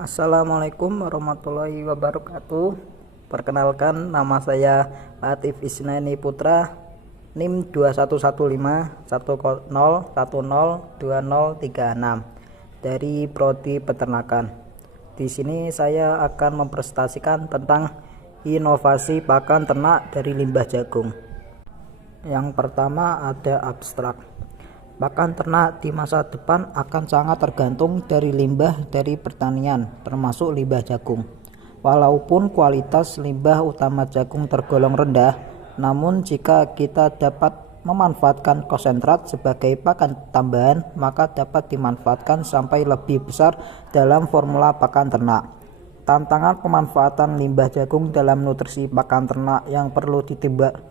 Assalamualaikum warahmatullahi wabarakatuh. Perkenalkan, nama saya Latif Isnaini Putra, NIM 211510102036 dari Prodi Peternakan. Di sini saya akan mempresentasikan tentang inovasi pakan ternak dari limbah jagung. Yang pertama ada abstrak. Pakan ternak di masa depan akan sangat tergantung dari limbah dari pertanian, termasuk limbah jagung. Walaupun kualitas limbah utama jagung tergolong rendah, namun jika kita dapat memanfaatkan konsentrat sebagai pakan tambahan, maka dapat dimanfaatkan sampai lebih besar dalam formula pakan ternak. Tantangan pemanfaatan limbah jagung dalam nutrisi pakan ternak yang perlu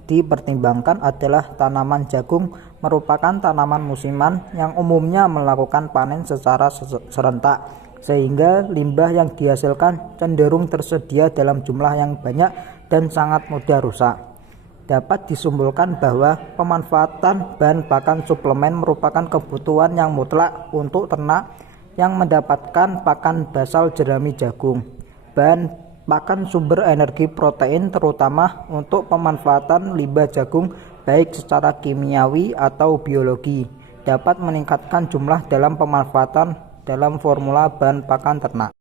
dipertimbangkan adalah tanaman jagung merupakan tanaman musiman yang umumnya melakukan panen secara serentak, sehingga limbah yang dihasilkan cenderung tersedia dalam jumlah yang banyak dan sangat mudah rusak. Dapat disimpulkan bahwa pemanfaatan bahan pakan suplemen merupakan kebutuhan yang mutlak untuk ternak yang mendapatkan pakan basal jerami jagung. Bahan pakan sumber energi protein terutama untuk pemanfaatan limbah jagung baik secara kimiawi atau biologi dapat meningkatkan jumlah dalam pemanfaatan dalam formula bahan pakan ternak.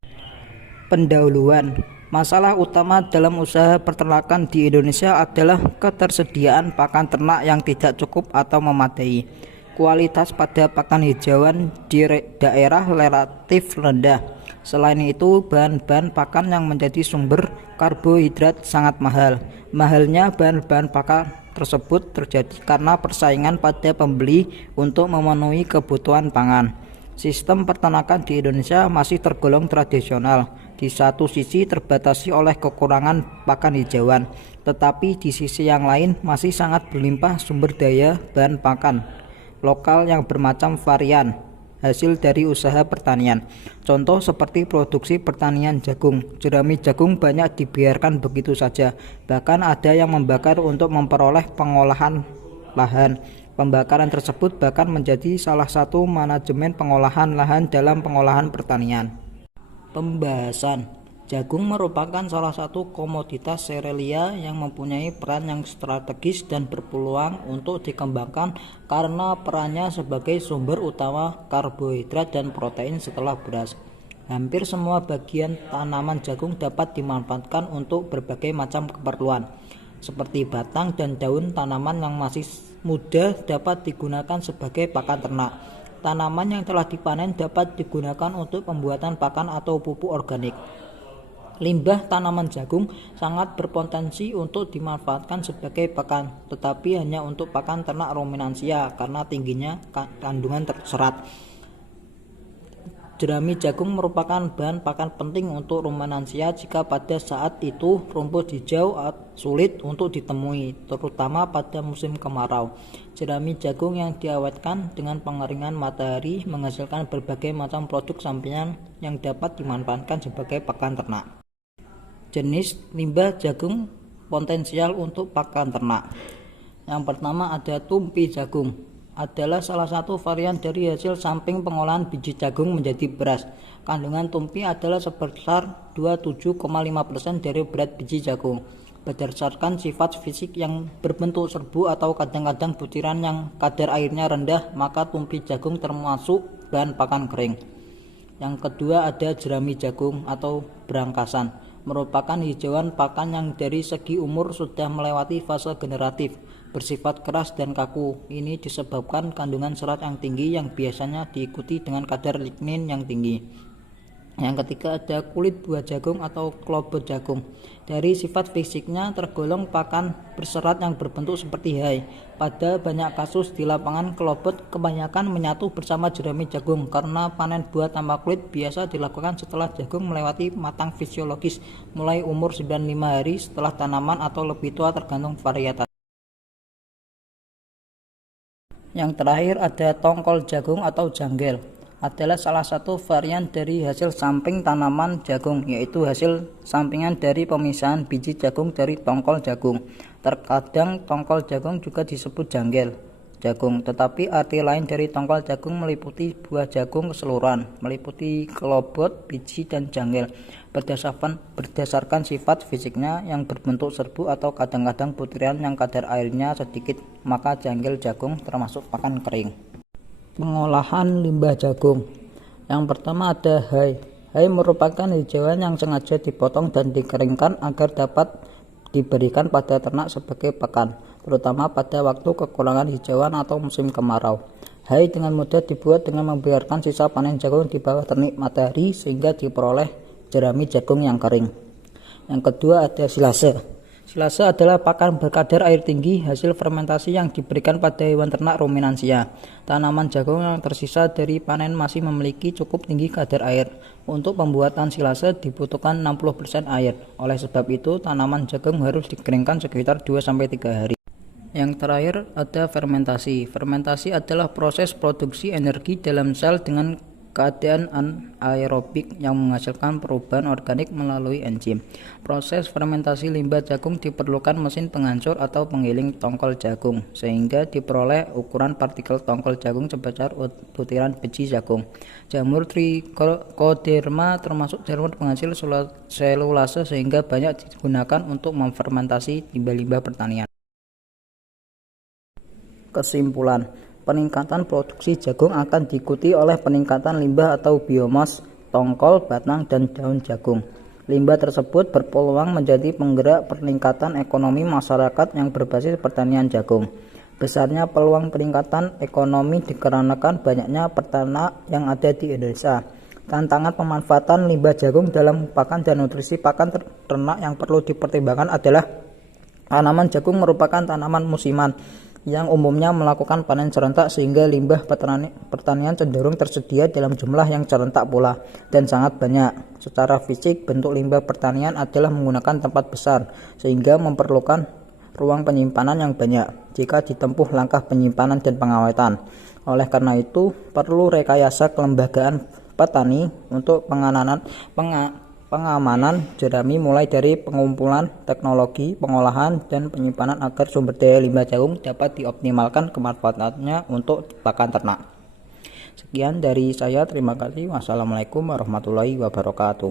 Pendahuluan. Masalah utama dalam usaha peternakan di Indonesia adalah ketersediaan pakan ternak yang tidak cukup atau memadai. Kualitas pada pakan hijauan di daerah relatif rendah. Selain itu, bahan-bahan pakan yang menjadi sumber karbohidrat sangat mahal. Mahalnya bahan-bahan pakan tersebut terjadi karena persaingan pada pembeli untuk memenuhi kebutuhan pangan. Sistem peternakan di Indonesia masih tergolong tradisional. Di satu sisi terbatasi oleh kekurangan pakan hijauan, tetapi di sisi yang lain masih sangat berlimpah sumber daya bahan pakan lokal yang bermacam varian hasil dari usaha pertanian. Contoh seperti produksi pertanian jagung. Jerami jagung banyak dibiarkan begitu saja. Bahkan ada yang membakar untuk memperoleh pengolahan lahan. Pembakaran tersebut bahkan menjadi salah satu manajemen pengolahan lahan dalam pengolahan pertanian. Pembahasan. Jagung merupakan salah satu komoditas serealia yang mempunyai peran yang strategis dan berpeluang untuk dikembangkan karena perannya sebagai sumber utama karbohidrat dan protein setelah beras. Hampir semua bagian tanaman jagung dapat dimanfaatkan untuk berbagai macam keperluan, seperti batang dan daun tanaman yang masih muda dapat digunakan sebagai pakan ternak. Tanaman yang telah dipanen dapat digunakan untuk pembuatan pakan atau pupuk organik. Limbah tanaman jagung sangat berpotensi untuk dimanfaatkan sebagai pakan, tetapi hanya untuk pakan ternak ruminansia karena tingginya kandungan serat. Jerami jagung merupakan bahan pakan penting untuk ruminansia jika pada saat itu rumput hijau sulit untuk ditemui, terutama pada musim kemarau. Jerami jagung yang diawetkan dengan pengeringan matahari menghasilkan berbagai macam produk sampingan yang dapat dimanfaatkan sebagai pakan ternak. Jenis limbah jagung potensial untuk pakan ternak. Yang pertama ada tumpi jagung. Adalah salah satu varian dari hasil samping pengolahan biji jagung menjadi beras. Kandungan tumpi adalah sebesar 27,5% dari berat biji jagung. Berdasarkan sifat fisik yang berbentuk serbu atau kadang-kadang butiran yang kadar airnya rendah, maka tumpi jagung termasuk bahan pakan kering. Yang kedua ada jerami jagung atau berangkasan. Merupakan hijauan pakan yang dari segi umur sudah melewati fase generatif, bersifat keras dan kaku. Ini disebabkan kandungan serat yang tinggi yang biasanya diikuti dengan kadar lignin yang tinggi. Yang ketiga ada kulit buah jagung atau klobot jagung. Dari sifat fisiknya tergolong pakan berserat yang berbentuk seperti hai. Pada banyak kasus di lapangan klobot kebanyakan menyatu bersama jerami jagung karena panen buah tanpa kulit biasa dilakukan setelah jagung melewati matang fisiologis mulai umur 95 hari setelah tanaman atau lebih tua tergantung varietas. Yang terakhir ada tongkol jagung atau janggel. Adalah salah satu varian dari hasil samping tanaman jagung, yaitu hasil sampingan dari pemisahan biji jagung dari tongkol jagung. Terkadang tongkol jagung juga disebut janggel. jagung, tetapi arti lain dari tongkol jagung meliputi buah jagung keseluruhan, meliputi kelobot, biji, dan jangkil. Berdasarkan sifat fisiknya yang berbentuk serbu atau kadang-kadang butiran yang kadar airnya sedikit, maka jangkil jagung termasuk pakan kering. Pengolahan limbah jagung. Yang pertama ada hay. Hay merupakan hijauan yang sengaja dipotong dan dikeringkan agar dapat diberikan pada ternak sebagai pakan, terutama pada waktu kekurangan hijauan atau musim kemarau. Hay dengan mudah dibuat dengan membiarkan sisa panen jagung di bawah terik matahari sehingga diperoleh jerami jagung yang kering. Yang kedua ada silase. Silase adalah pakan berkadar air tinggi hasil fermentasi yang diberikan pada hewan ternak ruminansia. Tanaman jagung yang tersisa dari panen masih memiliki cukup tinggi kadar air. Untuk pembuatan silase dibutuhkan 60% air. Oleh sebab itu, tanaman jagung harus dikeringkan sekitar 2-3 hari. Yang terakhir ada fermentasi. Fermentasi adalah proses produksi energi dalam sel dengan keadaan anaerobik yang menghasilkan perubahan organik melalui enzim. Proses fermentasi limbah jagung diperlukan mesin penghancur atau penggiling tongkol jagung sehingga diperoleh ukuran partikel tongkol jagung sebesar butiran biji jagung. Jamur Trichoderma termasuk jamur penghasil selulase sehingga banyak digunakan untuk memfermentasi limbah-limbah pertanian. Kesimpulan, peningkatan produksi jagung akan diikuti oleh peningkatan limbah atau biomas, tongkol, batang, dan daun jagung. Limbah tersebut berpeluang menjadi penggerak peningkatan ekonomi masyarakat yang berbasis pertanian jagung. Besarnya peluang peningkatan ekonomi dikarenakan banyaknya peternak yang ada di Indonesia. Tantangan pemanfaatan limbah jagung dalam pakan dan nutrisi pakan ternak yang perlu dipertimbangkan adalah tanaman jagung merupakan tanaman musiman yang umumnya melakukan panen serentak sehingga limbah pertanian cenderung tersedia dalam jumlah yang serentak pula dan sangat banyak. Secara fisik, bentuk limbah pertanian adalah menggunakan tempat besar sehingga memerlukan ruang penyimpanan yang banyak jika ditempuh langkah penyimpanan dan pengawetan. Oleh karena itu, perlu rekayasa kelembagaan petani untuk pengamanan jerami mulai dari pengumpulan, teknologi, pengolahan, dan penyimpanan agar sumber daya limbah jagung dapat dioptimalkan kemanfaatannya untuk pakan ternak. Sekian dari saya, terima kasih. Wassalamualaikum warahmatullahi wabarakatuh.